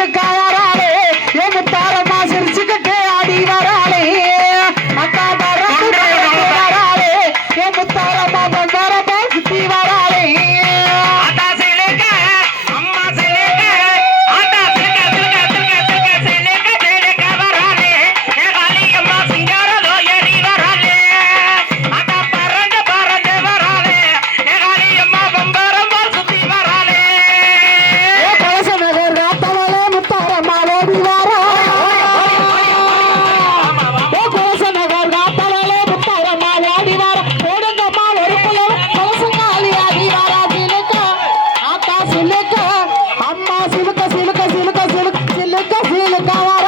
சிரிச்சுக்க காயாரே எங்க தாரமா சிரிச்சுக்கிட்டே ஆடி வராளே. 高飞了，高了。